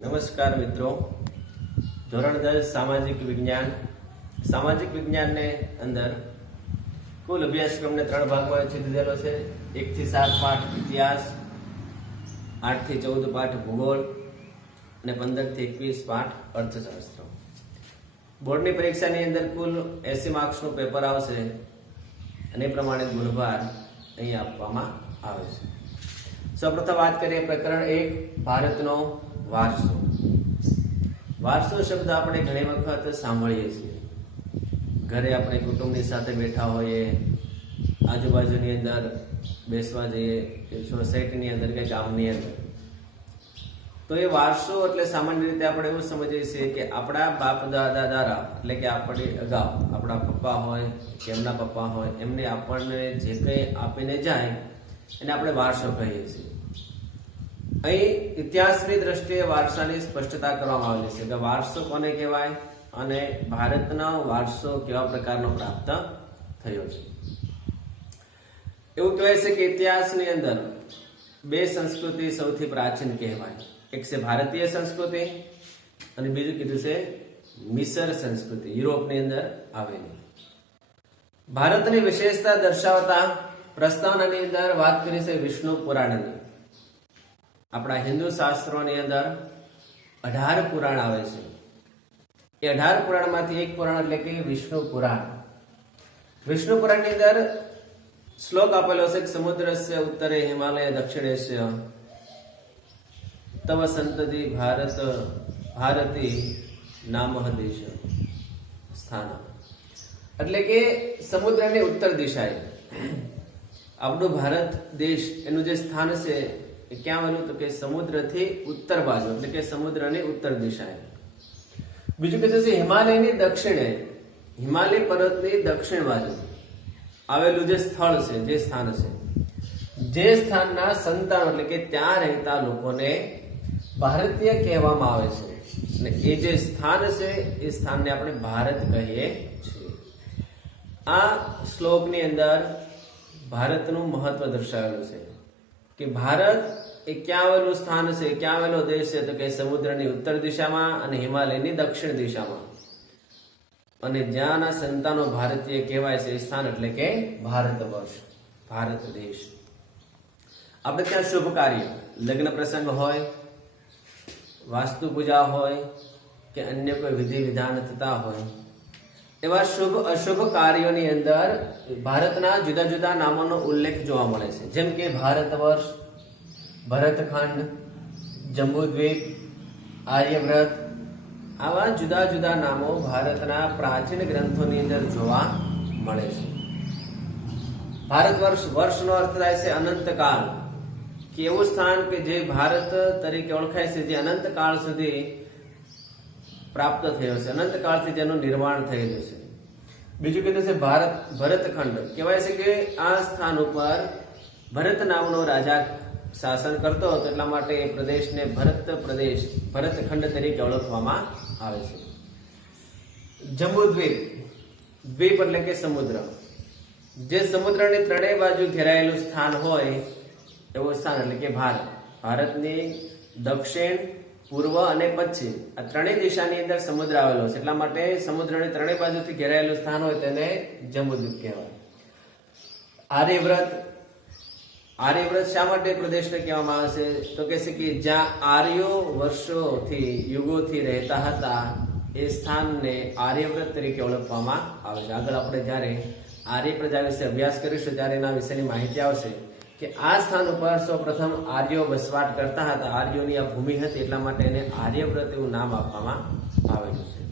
નમસ્કાર મિત્રો, ધોરણ 10 સામાજિક વિજ્ઞાન ને અંદર કુલ અભ્યાસક્રમને 3 ભાગમાં વહેંચી દીધેલો છે. 1 થી 7 પાઠ ઇતિહાસ, 8 થી 14 પાઠ ભૂગોળ અને 15 થી 21 પાઠ અર્થશાસ્ત્ર. બોર્ડની પરીક્ષાની અંદર કુલ 80 માર્ક્સનું પેપર આવશે અને એ પ્રમાણે ગુણભાર અહીં આપવામાં આવે છે. સૌપ્રથમ વાત કરીએ પ્રકરણ 1, ભારતનો વારસો. વારસો શબ્દ આપણે ઘણી વખત સાંભળીએ છીએ. ઘરે આપણે કુટુંબની સાથે બેઠા હોઈએ, આજુબાજુની અંદર બેસવા જઈએ કે સોસાયટીની અંદર કે ગામની અંદર, તો એ વારસો એટલે સામાન્ય રીતે આપણે એવું સમજીએ છીએ કે આપણા બાપ દાદા દ્વારા, એટલે કે આપણી અગાઉ આપણા પપ્પા હોય કે એમના પપ્પા હોય, એમને આપણને જે કંઈ આપીને જાય એને આપણે વારસો કહીએ છીએ. અહીં ઇતિહાસની દ્રષ્ટિએ વારસાની સ્પષ્ટતા કરવામાં આવેલી છે કે વારસો કોને કહેવાય અને ભારતનો વારસો કેવા પ્રકારનો પ્રાપ્ત થયો છે. એવું કહેવાય છે કે ઇતિહાસની અંદર 2 સંસ્કૃતિ સૌથી પ્રાચીન કહેવાય. એક છે ભારતીય સંસ્કૃતિ અને બીજું કીધું છે મિસર સંસ્કૃતિ, યુરોપની અંદર આવેલી. ભારતની વિશેષતા દર્શાવતા પ્રસ્તાવનાની અંદર વાત કરી છે વિષ્ણુ પુરાણની. આપણા હિન્દુ શાસ્ત્રોની અંદર 18 પુરાણ આવે છે. એ 18 પુરાણમાંથી એક પુરાણ એટલે કે વિષ્ણુ પુરાણ. વિષ્ણુ પુરાણની અંદર શ્લોક આપેલો છે કે સમુદ્રસ્ય ઉત્તરે હિમાલય દક્ષિણેશ્ય તવ સંતતિ ભારતી નામઃ દેશ સ્થાન. એટલે કે સમુદ્રની ઉત્તર દિશાએ આપણું ભારત દેશ એનું જે સ્થાન છે એ ક્યાં આવેલું, તો કે સમુદ્રથી ઉત્તર બાજુ, એટલે કે સમુદ્રની ઉત્તર દિશાએ. બીજું કીધું છે હિમાલયની દક્ષિણે, હિમાલય પર્વતની દક્ષિણ બાજુ આવેલું જે સ્થળ છે, જે સ્થાન છે, જે સ્થાનના સંતાનો એટલે કે ત્યાં રહેતા લોકોને ભારતીય કહેવામાં આવે છે. અને એ જે સ્થાન છે એ સ્થાનને આપણે ભારત કહીએ છીએ. આ શ્લોકની અંદર ભારતનું મહત્વ દર્શાવેલું છે કે ભારત એ ક્યાં આવેલું સ્થાન છે, ક્યાં આવેલો દેશ છે, તો કે સમુદ્રની ઉત્તર દિશામાં અને હિમાલયની દક્ષિણ દિશામાં. અને જ્યાંના સંતાનો ભારતીય કહેવાય છે એ સ્થાન એટલે કે ભારત વર્ષ, ભારત દેશ. આપણે ત્યાં શુભ કાર્ય, લગ્ન પ્રસંગ હોય, વાસ્તુ પૂજા હોય કે અન્ય કોઈ વિધિ વિધાન થતા હોય, એવા શુભ અશુભ કાર્યોની અંદર ભારતના જુદા જુદા નામોનો ઉલ્લેખ જોવા મળે છે. જેમ કે ભારત વર્ષ, ભરતખંડ, જંબુદ્વીપ, આર્યવ્રત, આવા જુદા જુદા નામો ભારતના પ્રાચીન ગ્રંથોની અંદર જોવા મળે છે. ભારત વર્ષ, વર્ષનો અર્થ થાય છે અનંતકાળ, કે એવું સ્થાન કે જે ભારત તરીકે ઓળખાય છે, જે અનંતકાળ સુધી પ્રાપ્ત થયો છે, અનંતકાળથી જેનું નિર્માણ થયેલું છે. બીજું કીધું છે ભરતખંડ. કહેવાય છે કે આ સ્થાન ઉપર ભરત નામનો રાજા શાસન કરતો હતો, એટલા માટે એ પ્રદેશને ભરત પ્રદેશ, ભરતખંડ તરીકે ઓળખવામાં આવે છે. જંબુદ્વીપ, દ્વીપ એટલે કે સમુદ્ર, જે સમુદ્રની 3 બાજુ ઘેરાયેલું સ્થાન હોય એવું સ્થાન એટલે કે ભારત. ભારતની દક્ષિણ, પૂર્વ અને પશ્ચિમ આ 3 દિશાની અંદર સમુદ્ર આવેલો છે, એટલા માટે સમુદ્રની 3 બાજુથી ઘેરાયેલું સ્થાન હોય તેને જંબુદ્વીપ કહેવાય. આર્યવ્રત, આર્યવ્રત શા માટે પ્રદેશને કહેવામાં આવે છે, તો કે છે કે જ્યાં આર્યો વર્ષોથી, યુગોથી રહેતા હતા એ સ્થાનને આર્યવ્રત તરીકે ઓળખવામાં આવે છે. આગળ આપણે જ્યારે આર્ય પ્રજા વિશે અભ્યાસ કરીશું ત્યારે એના વિશેની માહિતી આવશે કે આ સ્થાન ઉપર સૌપ્રથમ આર્યો વસવાટ કરતા હતા, આર્યોની આ ભૂમિ હતી, એટલા માટે એને આર્યવ્રત એવું નામ આપવામાં આવેલું છે.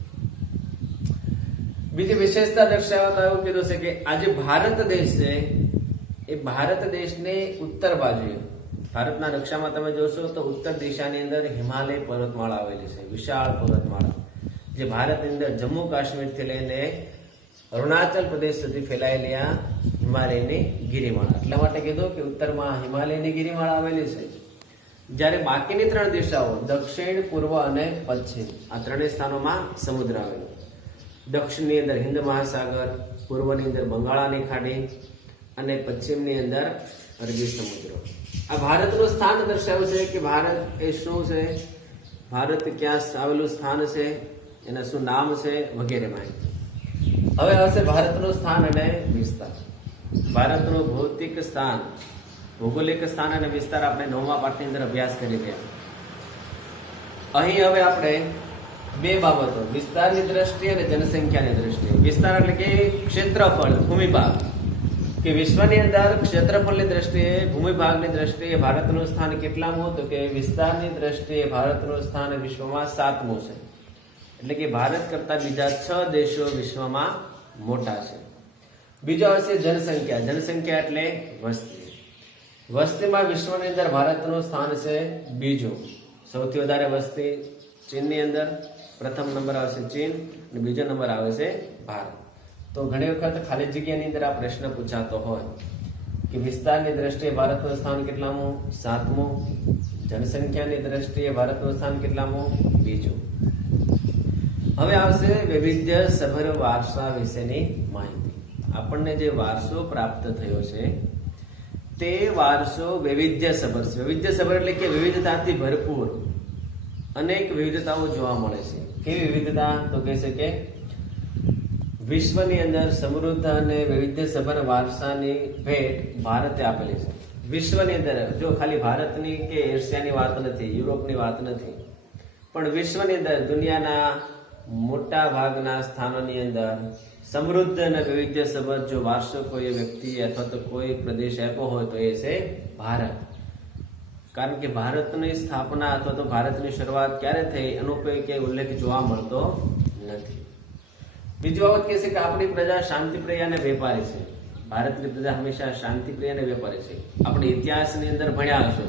બીજી વિશેષતા દર્શાવતા એવું કીધું છે કે આજે ભારત દેશ છે એ ભારત દેશને ઉત્તર બાજુએ, ભારતના નકશામાં તમે જોશો તો ઉત્તર દિશાની અંદર હિમાલય પર્વતમાળા આવેલી છે, વિશાળ પર્વતમાળા, જે ભારતની અંદર જમ્મુ કાશ્મીરથી લઈને અરુણાચલ પ્રદેશ સુધી ફેલાયેલી આ હિમાલયની ગિરિમાળા. એટલા માટે કીધું કે ઉત્તરમાં હિમાલયની ગિરિમાળા આવેલી છે, જ્યારે બાકીની 3 દિશાઓ દક્ષિણ, પૂર્વ અને પશ્ચિમ આ 3 સ્થાનોમાં સમુદ્ર આવેલો. દક્ષિણની અંદર હિન્દ મહાસાગર, પૂર્વની અંદર બંગાળાની ખાડી અને પશ્ચિમની અંદર અરબી સમુદ્ર. આ ભારતનું સ્થાન દર્શાવે છે કે ભારત એ શું છે, ભારત ક્યાં આવેલું સ્થાન છે, એના શું નામ છે વગેરે માહિતી. હવે આવશે ભારતનું સ્થાન અને વિસ્તાર. ભારતનું ભૌતિક સ્થાન, ભૌગોલિક સ્થાન અને વિસ્તાર આપણે 9મા પાઠની અંદર અભ્યાસ કરી રહ્યા. અહીં હવે આપણે બે બાબતો, વિસ્તારની દ્રષ્ટિએ અને જનસંખ્યાની દ્રષ્ટિએ. વિસ્તાર એટલે કે ક્ષેત્રફળ, ભૂમિભાગ, કે વિશ્વની અંદર ક્ષેત્રફળની દ્રષ્ટિએ, ભૂમિભાગની દ્રષ્ટિએ ભારતનું સ્થાન કેટલામું, તો કે વિસ્તારની દ્રષ્ટિએ ભારતનું સ્થાન વિશ્વમાં 7મું છે. એટલે કે ભારત કરતા બીજા 6 દેશો વિશ્વમાં મોટા છે. બીજો હશે જનસંખ્યા. જનસંખ્યા એટલે વસ્તી. વસ્તીમાં વિશ્વની અંદર ભારતનું સ્થાન છે બીજું. સૌથી વધારે વસ્તી ચીનની અંદર, પ્રથમ નંબર આવશે ચીન અને બીજો નંબર આવે છે ભારત. તો ઘણી વખત ખાલી જગ્યાની અંદર આ પ્રશ્ન પૂછાતો હોય કે વિસ્તારની દ્રષ્ટિએ ભારતનું સ્થાન કેટલામું, 7મું. જનસંખ્યાની દ્રષ્ટિએ ભારતનું સ્થાન કેટલામું, બીજું. હવે આવશે વૈવિધ્ય સભર વારસા વિશેની માહિતી. આપણને જે વારસો પ્રાપ્ત થયો છે તે વારસો વૈવિધ્ય સભર છે. વૈવિધ્ય સભર એટલે કે વિવિધતાથી ભરપૂર અનેક વિવિધતાઓ જોવા મળે છે. કેવી વિવિધતા, તો કહે છે કે વિશ્વની અંદર સમૃદ્ધ અને વૈવિધ્ય સભર વારસાની ભેટ ભારતે આપેલી છે. વિશ્વની અંદર, જો ખાલી ભારતની કે એશિયાની વાત નથી, યુરોપની વાત નથી, પણ વિશ્વની અંદર દુનિયાના મોટા ભાગના સ્થાનોની અંદર સમૃદ્ધ અને વૈવિધ્ય સભર જો વારસો કોઈ વ્યક્તિ અથવા તો કોઈ પ્રદેશ આપ્યો હોય તો એ છે ભારત. કારણ કે ભારતની સ્થાપના અથવા તો ભારતની શરૂઆત ક્યારે થઈ એનો કોઈ કે ઉલ્લેખ જોવા મળતો નથી. બીજી બાબત કહે છે કે આપણી પ્રજા શાંતિપ્રિય અને વેપારી છે. ભારતની પ્રજા હંમેશા શાંતિપ્રિય અને વેપારી છે. આપણે ઇતિહાસની અંદર ભણ્યા હશો,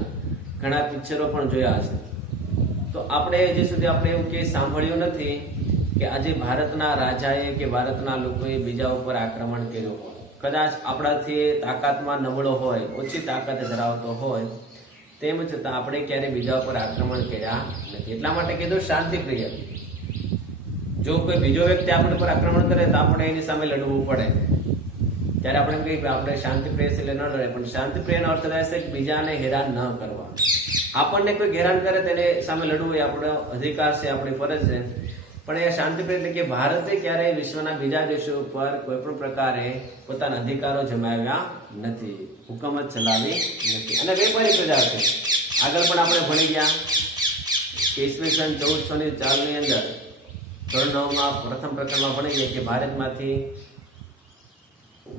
ઘણા પિક્ચરો પણ જોયા હશે. તો આપણે હજી સુધી આપણે એવું કે સાંભળ્યું નથી કે આજે ભારતના રાજાએ કે ભારતના લોકોએ બીજા ઉપર આક્રમણ કર્યું હોય. કદાચ આપણાથી તાકાતમાં નબળો હોય, ઓછી તાકાત ધરાવતો હોય, તેમ છતાં આપણે ક્યારે બીજા ઉપર આક્રમણ કર્યા નથી. એટલા માટે કીધું શાંતિપ્રિય. જો કોઈ બીજો વ્યક્તિ આપણા પર આક્રમણ કરે તો આપણે એની સામે લડવું પડે. ત્યારે આપણે કહીએ કે આપણે શાંતિપ્રિય છે એટલે ન લડે, પણ શાંતિપ્રિયનો અર્થ થાય છે કે બીજાને હેરાન ન કરવા. આપણને કોઈ હેરાન કરે તેને સામે લડવું એ આપણો અધિકાર છે, આપણી ફરજ છે. પણ એ શાંતિપ્રિય એટલે કે ભારતે ક્યારેય વિશ્વના બીજા દેશો ઉપર કોઈ પણ પ્રકારે પોતાના અધિકારો જમાવ્યા નથી, હુકુમત ચલાવી નથી. અને વેપારી પ્રજા છે. આગળ પણ આપણે ભણી ગયા કે ઈસવીસન 1404 ની અંદર ધોરણ 9માં પ્રથમ પ્રકરણમાં ભણી ગયા કે ભારતમાંથી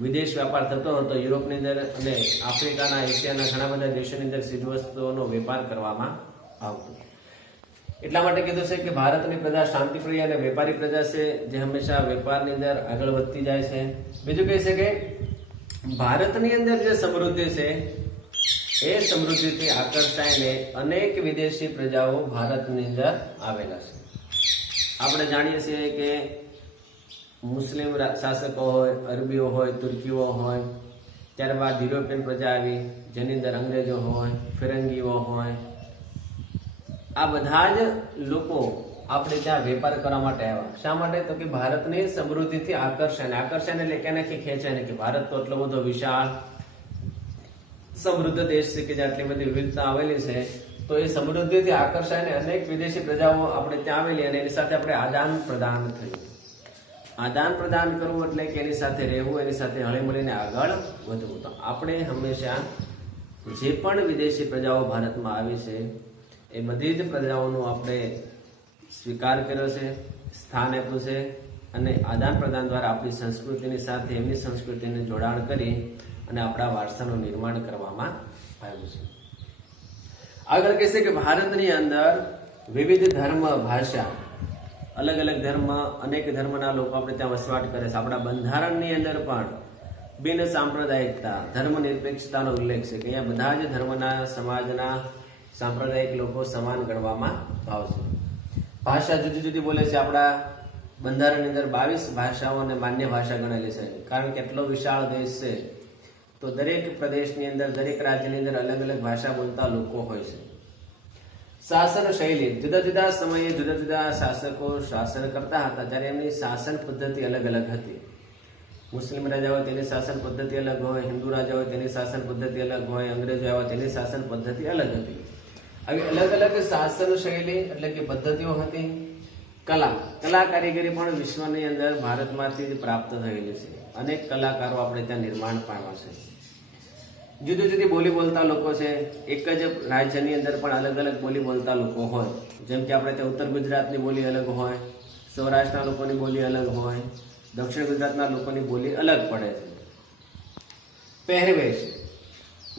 વિદેશ વ્યાપાર થતો હતો યુરોપની અંદર અને આફ્રિકાના, એશિયાના ઘણા બધા દેશોની અંદર ચીજવસ્તુઓનો વેપાર કરવામાં આવતો. એટલા માટે કીધું છે કે ભારતની પ્રજા શાંતિપ્રિય અને વેપારી પ્રજા છે, જે હંમેશા વેપારની અંદર આગળ વધતી જાય છે. બીજું કહે છે કે ભારતની અંદર જે સમૃદ્ધિ છે એ સમૃદ્ધિથી આકર્ષાઈને અનેક વિદેશી પ્રજાઓ ભારતની અંદર આવેલા છે. આપણે જાણીએ છીએ કે મુસ્લિમ શાસકો હોય, અરબીઓ હોય, તુર્કીઓ હોય, ત્યારબાદ યુરોપિયન પ્રજા આવી જેની અંદર અંગ્રેજો હોય, ફિરંગીઓ હોય. આ બધા જ લોકો આપણે ત્યાં વેપાર કરવા માટે આવ્યા. શા માટે? તો કે ભારતની સમૃદ્ધિથી આકર્ષણ. આકર્ષણ એટલે કેનાથી ખેંચાય ને કે ભારત તો એટલો બધો વિશાળ સમૃદ્ધ દેશ છે કે જ્યાં આટલી બધી વિવિધતા આવેલી છે. તો એ સમૃદ્ધિથી આકર્ષાઈને અનેક વિદેશી પ્રજાઓ આપણે ત્યાં આવેલી અને એની સાથે આપણે આદાન પ્રદાન થયું. આદાન પ્રદાન કરવું એટલે કે એની સાથે રહેવું, એની સાથે હળી મળીને આગળ વધવું. તો આપણે હંમેશા જે પણ વિદેશી પ્રજાઓ ભારતમાં આવી છે એ બધી જ પ્રજાઓનો આપણે સ્વીકાર કર્યો છે, સ્થાન આપ્યું છે અને આદાન પ્રદાન દ્વારા આપણી સંસ્કૃતિની સાથે એમની સંસ્કૃતિને જોડાણ કરી અને આપણા વારસાનું નિર્માણ કરવામાં આવ્યું છે. આગળ કહેશે કે ભારતની અંદર વિવિધ ધર્મ, ભાષા, અલગ અલગ ધર્મ, અનેક ધર્મના લોકો આપણે ત્યાં વસવાટ કરે છે. આપણા બંધારણની અંદર પણ બિન સાંપ્રદાયિકતા, ધર્મ નિરપેક્ષતાનો ઉલ્લેખ છે કે અહીંયા બધા જ ધર્મના, સમાજના, સાંપ્રદાયિક લોકો સમાન ગણવામાં આવશે. ભાષા જુદી જુદી બોલે છે. આપણા બંધારણની અંદર 22 ભાષાઓને માન્ય ભાષા ગણેલી છે. કારણ કે એટલો વિશાળ દેશ છે તો દરેક પ્રદેશની અંદર, દરેક રાજ્યની અંદર અલગ અલગ ભાષા બોલતા લોકો હોય છે. શાસન શૈલી, જુદા જુદા સમયે જુદા જુદા શાસકો શાસન કરતા હતા ત્યારે એમની શાસન પદ્ધતિ અલગ અલગ હતી. મુસ્લિમ રાજા હોય તેની શાસન પદ્ધતિ અલગ હોય, હિન્દુ રાજા હોય તેની શાસન પદ્ધતિ અલગ હોય, અંગ્રેજો આવ્યા તેની શાસન પદ્ધતિ અલગ હતી. આવી અલગ અલગ શાસન શૈલી એટલે કે પદ્ધતિઓ હતી. કલા કારીગરી પણ વિશ્વની અંદર ભારતમાંથી જ પ્રાપ્ત થયેલી છે. અનેક કલાકારો આપણે ત્યાં નિર્માણ પામ્યા છે. જુદી જુદી બોલી બોલતા લોકો છે. એક જ રાજ્યની અંદર પણ અલગ અલગ બોલી બોલતા લોકો હોય. જેમ કે આપણે ત્યાં ઉત્તર ગુજરાતની બોલી અલગ હોય, સૌરાષ્ટ્રના લોકોની બોલી અલગ હોય, દક્ષિણ ગુજરાતના લોકોની બોલી અલગ પડે છે. પહેરવેશ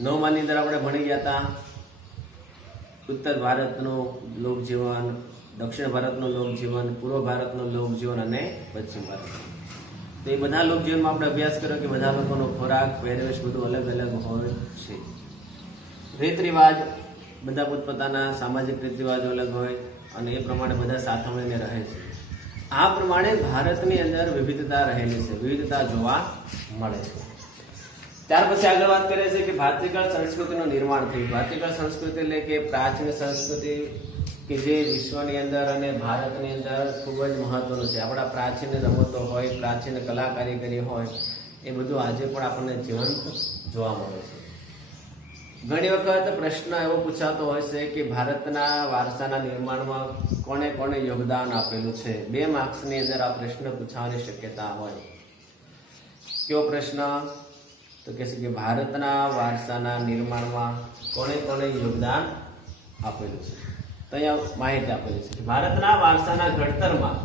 9માની અંદર આપણે ભણી ગયા હતા. ઉત્તર ભારતનું લોકજીવન, દક્ષિણ ભારતનું લોકજીવન, પૂર્વ ભારતનું લોકજીવન અને પશ્ચિમ ભારતનું. તો એ બધા લોકજીવનમાં આપણે અભ્યાસ કર્યો કે બધા લોકોનો ખોરાક, પહેરવેશ બધું અલગ અલગ હોય છે. રીત રિવાજ બધા પોતપોતાના સામાજિક રીત રિવાજો અલગ હોય અને એ પ્રમાણે બધા સાથે મળીને રહે છે. આ પ્રમાણે ભારતની અંદર વિવિધતા રહેલી છે, વિવિધતા જોવા મળે છે. ત્યાર પછી આગળ વાત કરે છે કે ભાતીગળ સંસ્કૃતિનું નિર્માણ થયું. ભાતીગળ સંસ્કૃતિ એટલે કે પ્રાચીન સંસ્કૃતિ કે જે વિશ્વની અંદર અને ભારતની અંદર ખૂબ જ મહત્વનું છે. આપણા પ્રાચીન રમતો હોય, પ્રાચીન કલા કારીગરી હોય, એ બધું આજે પણ આપણને જીવંત જોવા મળે છે. ઘણી વખત પ્રશ્ન એવો પૂછાતો હોય છે કે ભારતના વારસાના નિર્માણમાં કોને કોને યોગદાન આપેલું છે. 2 માર્ક્સની અંદર આ પ્રશ્ન પૂછવાની શક્યતા હોય. કયો પ્રશ્ન? તો કહે છે કે ભારતના વારસાના નિર્માણમાં કોને કોને યોગદાન આપેલું છે. તો અહીંયા માહિતી આપેલી છે. ભારતના વારસાના ઘડતરમાં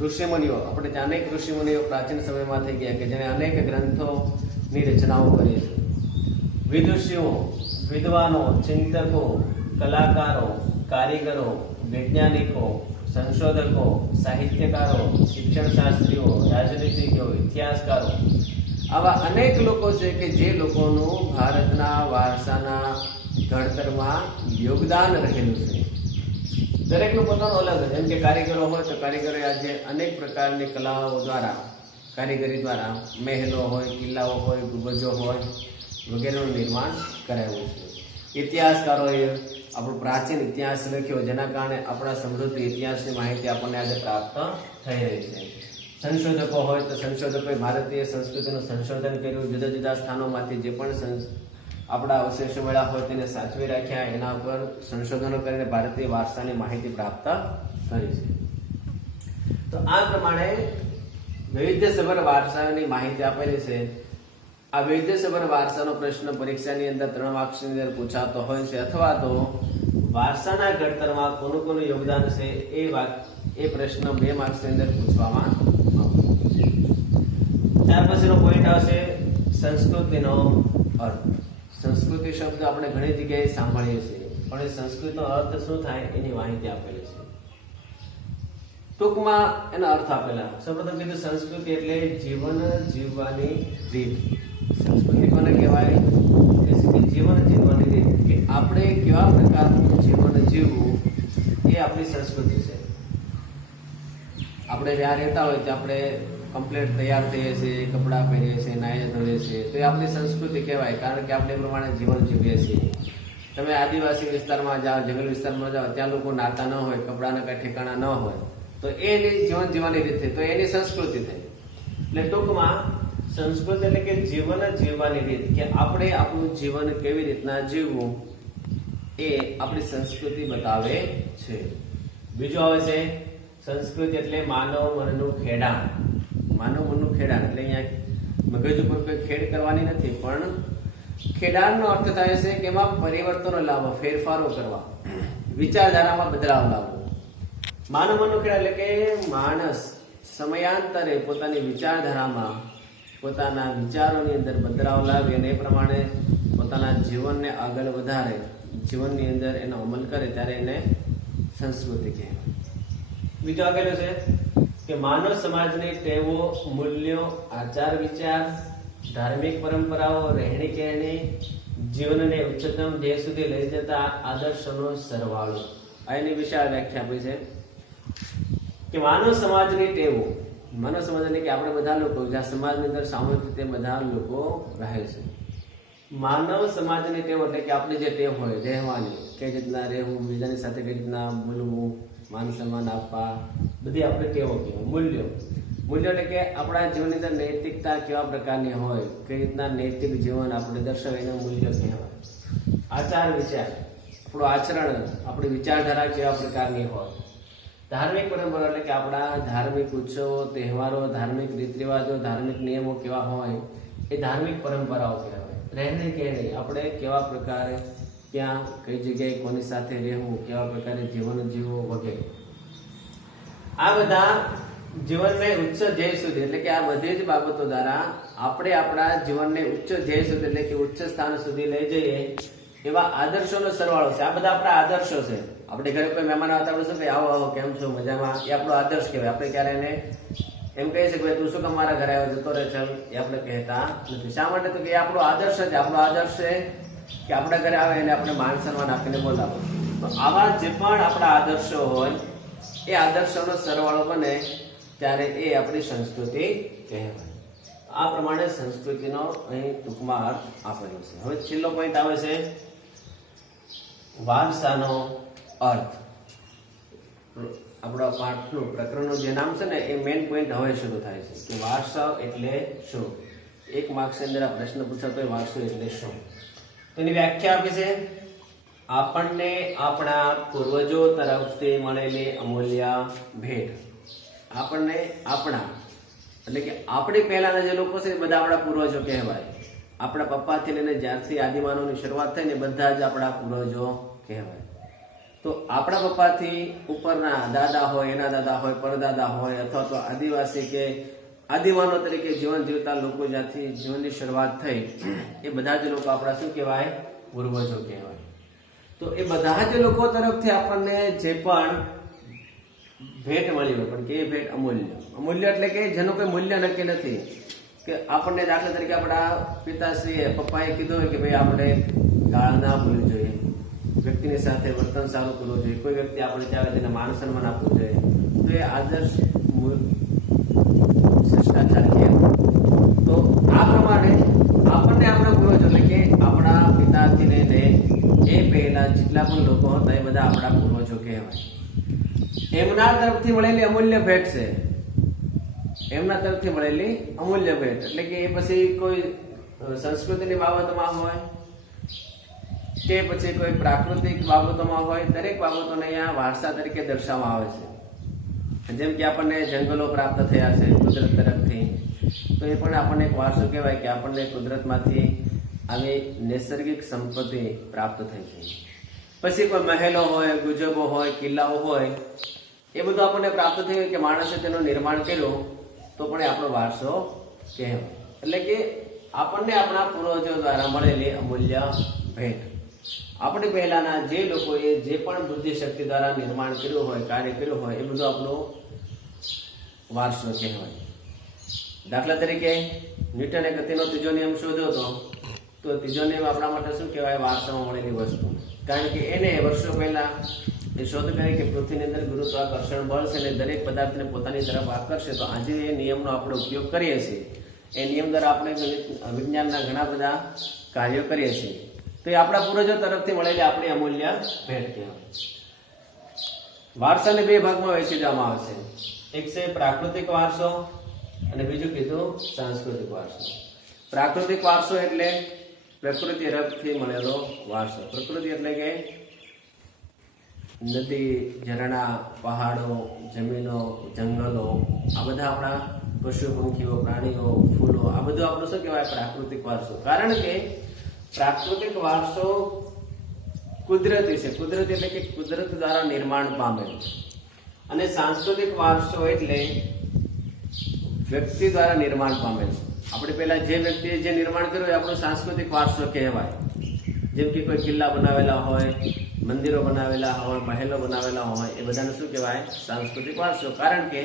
ઋષિમુનિઓ, આપણે ત્યાં અનેક ઋષિમુનિઓ પ્રાચીન સમયમાં થઈ ગયા કે જેણે અનેક ગ્રંથોની રચનાઓ કરી છે. વિદુષીઓ, વિદ્વાનો, ચિંતકો, કલાકારો, કારીગરો, વૈજ્ઞાનિકો, સંશોધકો, સાહિત્યકારો, શિક્ષણ શાસ્ત્રીઓ, રાજનીતિજ્ઞો, ઇતિહાસકારો, આવા અનેક લોકો છે કે જે લોકોનું ભારતના વારસાના ઘડતરમાં યોગદાન રહેલું છે. દરેકનું પોતાનું અલગ. જેમ કે કારીગરો હોય તો કારીગરોએ આજે અનેક પ્રકારની કલાઓ દ્વારા, કારીગરી દ્વારા મહેલો હોય, કિલ્લાઓ હોય, ગુંબજો હોય વગેરેનું નિર્માણ કરાવ્યું છે. ઇતિહાસકારોએ આપણો પ્રાચીન ઇતિહાસ લખ્યો, જેના કારણે આપણા સમૃદ્ધ ઇતિહાસની માહિતી આપણને આજે પ્રાપ્ત થઈ રહી છે. સંશોધકો હોય તો સંશોધકોએ ભારતીય સંસ્કૃતિનું સંશોધન કર્યું. જુદા જુદા સ્થાનોમાંથી જે પણ આપણા અવશેષો મળ્યા હોય તેને સાચવી રાખ્યા, એના ઉપર સંશોધનો કરીને ભારતીય વારસાની માહિતી પ્રાપ્ત કરી છે. તો આ પ્રમાણે વૈવિધ્યસભર વારસાની માહિતી આપેલી છે. આ વૈવિધ્યસભર વારસાનો પ્રશ્ન પરીક્ષાની અંદર 3 માર્ક્સની અંદર પૂછાતો હોય છે, અથવા તો વારસાના ઘડતરમાં કોનું કોનું યોગદાન છે એ પ્રશ્ન 2 માર્ક્સની અંદર પૂછવામાં આવશે. ત્યાર પછીનો પોઈન્ટ આવશે સંસ્કૃતિનો અર્થ. સંસ્કૃતિ શબ્દ આપણે ઘણી જગ્યાએ સાંભળીએ છીએ, પણ એ સંસ્કૃતિનો અર્થ શું થાય એની માહિતી આપેલી છે. ટૂંકમાં એના અર્થ આપેલા. સૌપ્રથમ કીધું સંસ્કૃતિ એટલે જીવન જીવવાની રીત. સંસ્કૃતિ કોને કહેવાય? જીવન જીવવાની રીત, કે આપણે કેવા પ્રકારનું જીવન જીવવું એ આપણી સંસ્કૃતિ છે. આપણે જ્યાં રહેતા હોય ત્યાં આપણે કમ્પ્લીટ તૈયાર થઈએ છીએ, કપડાં પહેરીએ છીએ, નાહીએ ધોઈએ છીએ, તો એ આપણી સંસ્કૃતિ કહેવાય, કારણ કે આપણે એ પ્રમાણે જીવન જીવીએ છીએ. તમે આદિવાસી વિસ્તારમાં જાઓ, જંગલ વિસ્તારમાં જાઓ, ત્યાં લોકો નાતા ન હોય, કપડાના કઈ ઠેકાણા ન હોય, તો એની જીવન જીવવાની રીત થઈ, તો એની સંસ્કૃતિ થઈ. એટલે ટૂંકમાં સંસ્કૃતિ એટલે કે જીવન જીવવાની રીત, કે આપણે આપણું જીવન કેવી રીતના જીવવું એ આપણી સંસ્કૃતિ બતાવે છે. બીજું આવે છે સંસ્કૃતિ એટલે માનવ મનનું ખેડાણ. માનવ મનનું ખેડાણ એટલે અહીંયા મગજ ઉપર કોઈ ખેડ કરવાની નથી, પણ ખેડાણનો અર્થ થાય છે કે એમાં પરિવર્તનો લાવવા, ફેરફારો કરવા, વિચારધારામાં બદલાવ લાવવો. માનવ મનનું ખેડાણ એટલે કે માણસ સમયાંતરે પોતાની વિચારધારામાં, પોતાના વિચારોની અંદર બદલાવ લાવે અને એ પ્રમાણે પોતાના જીવનને આગળ વધારે, જીવનની અંદર એનો અમલ કરે, ત્યારે એને સંસ્કૃતિ કહેવાય. બીજું આગળ છે કે માનવ સમાજની ટેવો, મૂલ્યો, આચાર વિચાર, ધાર્મિક પરંપરાઓ, રહેણી કહેણી, જીવનને ઉચ્ચતમ ધ્યેય સુધી લઈ જતા આદર્શોનો સરવાળો. આ એની વિશાળ વ્યાખ્યા આપી છે કે માનવ સમાજની ટેવો, માનવ સમાજ એટલે કે આપણે બધા લોકો, જ્યાં સમાજની અંદર સામૂહિક રીતે બધા લોકો રહે છે. માનવ સમાજની ટેવ એટલે કે આપણી જે ટેવ હોય રહેવાની, કઈ રીતના રહેવું, બીજાની સાથે કઈ રીતના બોલવું, માન સન્માન આપવા, બધી આપણે ટેવો કહેવાય. મૂલ્યો, મૂલ્યો એટલે કે આપણા જીવનની અંદર નૈતિકતા કેવા પ્રકારની હોય, કઈ રીતના નૈતિક જીવન આપણે દર્શાવે, એના મૂલ્યો કહેવાય. આચાર વિચાર, આપણું આચરણ, આપણી વિચારધારા કેવા પ્રકારની હોય. ધાર્મિક પરંપરા એટલે કે આપણા ધાર્મિક ઉત્સવો, તહેવારો, ધાર્મિક રીત રિવાજો, ધાર્મિક નિયમો કેવા હોય એ ધાર્મિક પરંપરાઓ કહેવાય. રહેણી કહેણી, આપણે કેવા પ્રકારે ક્યાં કઈ જગ્યાએ કોની સાથે રહેવું, કેવા પ્રકારે જીવન જીવવું વગેરે. આ બધા જીવનને ઉચ્ચ ધ્યેય સુધી એટલે કે આ બધી જ બાબતો દ્વારા આપણે આપણા જીવનને ઉચ્ચ ધ્યેય સુધી એટલે કે ઉચ્ચ સ્થાન સુધી લઈ જઈએ એવા આદર્શોનો સરવાળો છે. આ બધા આપણા આદર્શો છે. આપણે ઘરે કોઈ મહેમાન આવતા આપણે શું કહીએ, આવો આવો, કેમ છો, મજામાં, એ આપણો આદર્શ કહેવાય. આપણે ક્યારે એને એમ કહીએ છીએ કે તું શું કામ મારા ઘરે આવ્યો, જતો રહે ચાલ, એ આપણે કહેતા નથી. શા માટે? તો કે એ આપણો આદર્શ છે. આપણો આદર્શ છે કે આપણા ઘરે આવે એને આપણે માન સન્માન આપીને બોલાવો. તો આવા જે પણ આપણા આદર્શો હોય એ આદર્શોનો સરવાળો બને ત્યારે એ આપણી સંસ્કૃતિ કહેવાય. આ પ્રમાણે સંસ્કૃતિનો અહીં ટૂંકમાં અર્થ આપેલો છે. હવે છેલ્લો પોઈન્ટ આવે છે વારસાનો અર્થ. આપણા પાઠનું પ્રકરણનું જે નામ છે ને એ મેઇન પોઈન્ટ હવે શરૂ થાય છે કે વારસો એટલે શું. એક માર્ક્સની અંદર આ પ્રશ્ન પૂછાતો હોય વારસો એટલે શું. તો એની વ્યાખ્યા આપી છે, આપણને આપણા પૂર્વજો તરફથી મળેલી અમૂલ્ય ભેટ. આપણને આપણા એટલે કે આપણી પહેલાના જે લોકો છે એ બધા આપણા પૂર્વજો કહેવાય. આપણા પપ્પાથી લઈને જ્યારથી આદિમાનવની શરૂઆત થઈ ને બધા જ આપણા પૂર્વજો કહેવાય. તો આપણા પપ્પાથી ઉપરના દાદા હોય, એના દાદા હોય, પરદાદા હોય, અથવા તો આદિવાસી કે આદિમાનવ તરીકે જીવન જીવતા લોકો જ્યાંથી જીવનની શરૂઆત થઈ એ બધા જ લોકો આપણા શું કહેવાય? પૂર્વજો કહેવાય. તો એ બધા જ લોકો તરફથી આપણને જે પણ ભેટ મળી હોય, પણ કે ભેટ અમૂલ્ય. અમૂલ્ય એટલે કે જેનું કોઈ મૂલ્ય નક્કી નથી. કે આપણને દાખલા તરીકે આપણા પિતાશ્રીએ, પપ્પાએ કીધું હોય કે ભાઈ આપણે ગાળ ના બોલવું જોઈએ, વ્યક્તિની સાથે વર્તન સારું કરવું જોઈએ, કોઈ વ્યક્તિ આપણે ત્યાં તેને માન સન્માન આપવું જોઈએ, તો એ આદર્શ શિષ્ટાચાર કહેવાય. તો આ પ્રમાણે આપણને આપણા પૂર્વજો એટલે કે આપણા પિતાથી લઈને એ પહેલા જેટલા પણ લોકો હતા એ બધા આપણા પૂર્વજો કહેવાય. એમના તરફથી મળેલી અમૂલ્ય ભેટ છે. એમના તરફથી મળેલી અમૂલ્ય ભેટ એટલે કે એ પછી કોઈ સંસ્કૃતિની બાબતમાં હોય કે પછી કોઈ પ્રાકૃતિક બાબતોમાં હોય, દરેક બાબતોને અહીંયા વારસા તરીકે દર્શાવવામાં આવે છે. જેમ કે આપણને જંગલો પ્રાપ્ત થયા છે કુદરત તરફથી, તો એ પણ આપણને એક વારસો કહેવાય કે આપણને કુદરતમાંથી આવી નૈસર્ગિક સંપત્તિ પ્રાપ્ત થઈ છે. પછી કોઈ મહેલો હોય, ગુજબો હોય, કિલ્લાઓ હોય, એ બધું આપણને પ્રાપ્ત થયું કે માણસે તેનું નિર્માણ કર્યું, તો પણ એ આપણો વારસો કહેવાય. એટલે કે આપણને આપણા પૂર્વજો દ્વારા મળેલી અમૂલ્ય ભેટ. આપણે પહેલાના જે લોકોએ જે પણ બુદ્ધિ શક્તિ દ્વારા નિર્માણ કર્યું હોય, કાર્ય કર્યું હોય, એ બધું આપણો વારસો કહેવાય. દાખલા તરીકે ન્યૂટને ગતિનો ત્રીજો નિયમ શોધ્યો હતો, તો ત્રીજો નિયમ આપણા માટે શું કહેવાય? વારસામાં મળેલી વસ્તુ. કારણ કે એને વર્ષો પહેલા એ શોધ કરી કે પૃથ્વીની અંદર ગુરુત્વાકર્ષણ બળ છે ને દરેક પદાર્થને પોતાની તરફ આકર્ષે. તો આજે એ નિયમનો આપણે ઉપયોગ કરીએ છીએ. એ નિયમ દ્વારા આપણે વિજ્ઞાનના ઘણા બધા કાર્યો કરીએ છીએ. તો એ આપણા પૂર્વજો તરફથી મળેલી આપણી અમૂલ્ય ભેટ કહેવાય. વારસાને બે ભાગમાં વહેંચી દેવામાં આવે છે. એક છે પ્રાકૃતિક વારસો અને બીજું કીધું સાંસ્કૃતિક વારસો. પ્રાકૃતિક વારસો એટલે પ્રકૃતિ તરફથી મળેલો વારસો. પ્રકૃતિ એટલે કે નદી, ઝરણા, પહાડો, જમીનો, જંગલો, આ બધા આપણા પશુ પંખીઓ, પ્રાણીઓ, ફૂલો, આ બધું આપણું શું કહેવાય? પ્રાકૃતિક વારસો. કારણ કે પ્રાકૃતિક વારસો કુદરતી છે. કુદરતી એટલે કે કુદરત દ્વારા નિર્માણ પામેલ. અને સાંસ્કૃતિક વારસો એટલે વ્યક્તિ દ્વારા નિર્માણ પામેલ. આપણે પહેલા જે વ્યક્તિએ જે નિર્માણ કર્યું એ આપણો સાંસ્કૃતિક વારસો કહેવાય. જેમ કે કોઈ કિલ્લા બનાવેલા હોય, મંદિરો બનાવેલા હોય, મહેલો બનાવેલા હોય, એ બધાને શું કહેવાય? સાંસ્કૃતિક વારસો. કારણ કે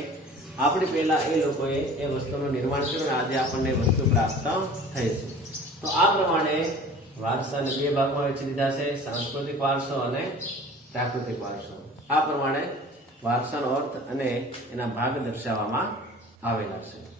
આપણે પહેલા એ લોકોએ એ વસ્તુનું નિર્માણ કર્યું અને આજે આપણને વસ્તુ પ્રાપ્ત થઈ છે. તો આ પ્રમાણે વારસાને બે ભાગમાં વહેંચી દીધા છે, સાંસ્કૃતિક વારસો અને પ્રાકૃતિક વારસો. આ પ્રમાણે વારસાનો અર્થ અને એના ભાગ દર્શાવવામાં આવેલા છે.